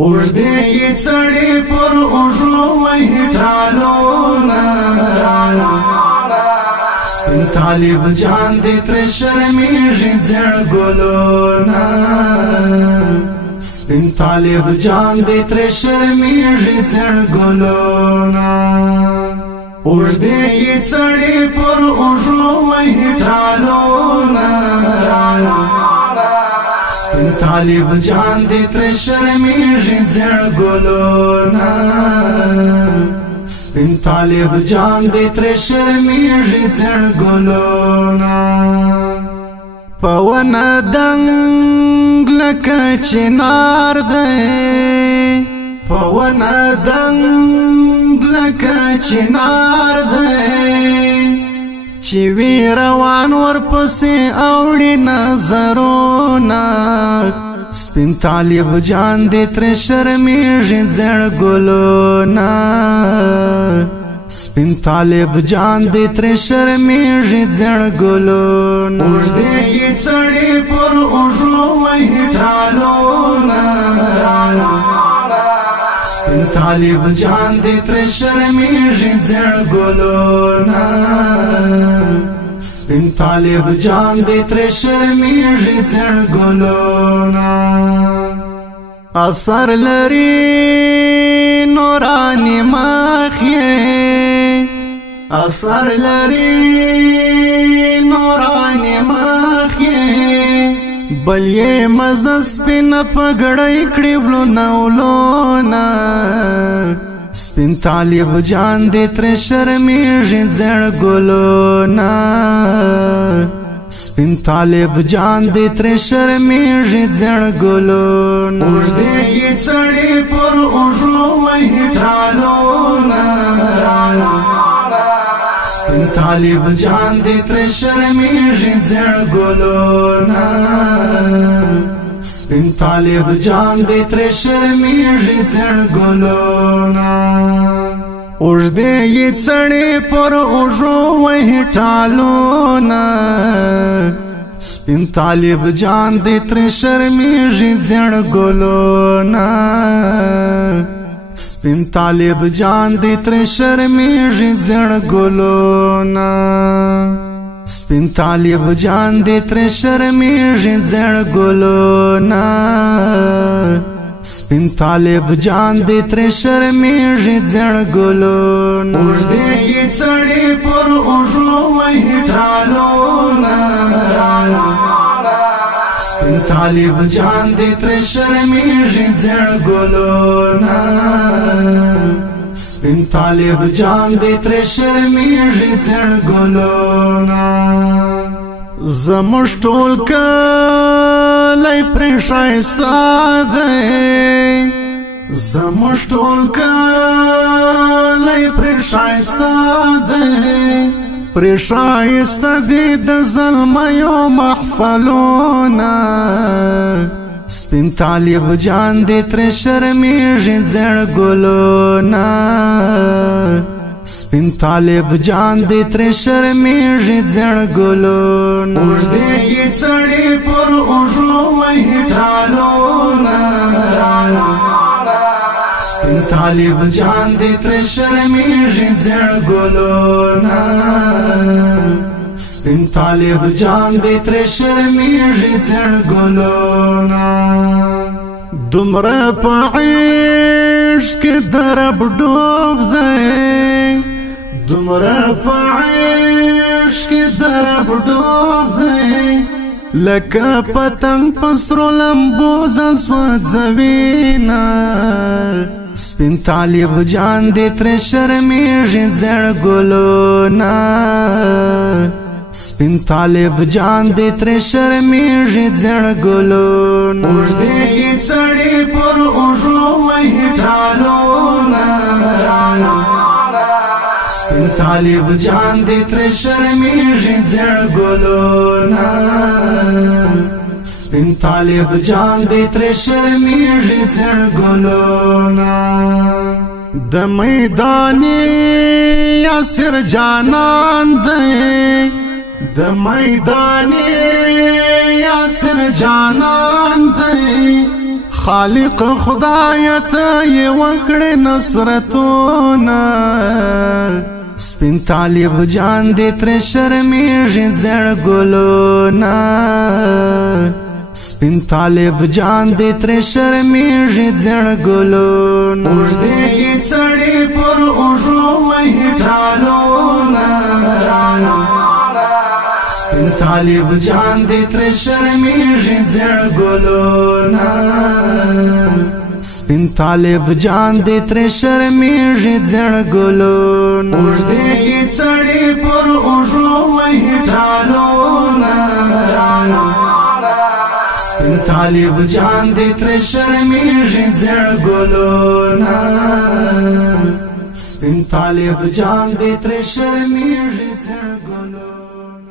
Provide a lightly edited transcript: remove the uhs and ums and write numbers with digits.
اوږدې یې څړې پر اوږو وهي ټالونه سپین طالب جان دې ترې شرمېږي زیړ ګلونه سپین طالب جان دې ترې شرمېږي زیړ ګلونه اوږدې یې څړې پر اوږو وهي ټالونه سپین طالب جان دې ترې شرمېږي زیړ ګلونه سپین طالب جان دې ترې شرمېږي زیړ ګلونه په ونه دنګ لکه چنار دی په ونه دنګ لکه چنار دی چې وی روان ورپسې اوړي نظرونه سپین طالب جان دې ترې شرمېږي زیړ ګلونه سپین طالب جان دې ترې شرمېږي زیړ ګلونه اوږدې یې څړې پر اوږو وهي ټالونه سپین طالب جان دې ترې شرمېږي زیړ ګلونه سپین طالب جان دې ترې شرمېږي زیړ ګلونه اثر لري نوراني مخ یې اثر لري نوراني مخ یې بل یې مزه سپینه پګړۍ کړي ولونه ولونه سپین طالب جان دې ترې شرمېږي زیړ ګلونه سپین طالب جان دې ترې شرمېږي زیړ ګلونه اوږدې یې څړې پر اوږو وهي ټالونه سپین طالب جان دې ترې شرمېږي زیړ ګلونه سپین طالب جان دې ترې شرمېږي زیړ ګلونه اوږدې یې څړې پر اوږو وهي ټالونه سپین طالب جان دې ترې شرمېږي زیړ ګلونه سپین طالب جان دې ترې شرمېږي زیړ ګلونه سپین طالب جان دې ترې شرمېږي زیړ ګلونه سپین طالب جان دې ترې شرمېږي زیړ ګلونه اوږدې یې څړې پر اوږو وهي ټالونه سپین طالب جان دې ترې شرمېږي زیړ ګلونه سپین طالب جان دې ترې شرمېږي زیړ ګلونه زموږ ټول کلی پرې ښایسته دی زموږ ټول کلی پرې ښایسته دی پرې ښایسته دی د زلمیو محفلونه سپین طالب جان دې ترې شرمېږي زیړ ګلونه سپین طالب جان دې ترې شرمېږي زیړ ګلونه اوږدې یې څړې پر اوږو وهي ټالونه سپین طالب جان دې ترې شرمېږي زیړ ګلونه سپین طالب جان دې ترې شرمېږي زیړ ګلونه دومره په عشق کې درب ډوب دی دومره په عشق کې درب ډوب دی لکه پتنګ په سرو لمبو ځان سوځوینه سپین طالب جان دې ترې شرمېږي زیړ ګلونه سپین طالب جان دې ترې شرمېږي زیړ ګلونه اوږدې یې څړې پر اوږو وهي ټالونه سپین طالب جان دې ترې شرمېږي زیړ ګلونه سپین طالب جان دې ترې شرمېږي زیړ ګلونه د میدانې یاسر جانان دی د میدان یاسر جانان دی خالق خدای ته وکړه نصرتونه سپین طالب جان دې تر شرمېږي زړ ګلونه سپین طالب جان دې تر شرمېږي زړ ګلونه اوږدې یې څړې پر اوږو وهي ټالونه سپین طالب جان دې تر شرمېږي زړ ګلونه سپین طالب جان دې تر شرمېږي زړ ګلونه اوږدې یې څړې پر اوږو وهي ټالونه سپین طالب جان دې تر شرمېږي زړ ګلونه سپین طالب جان دې تر شرمېږي زړ ګلونه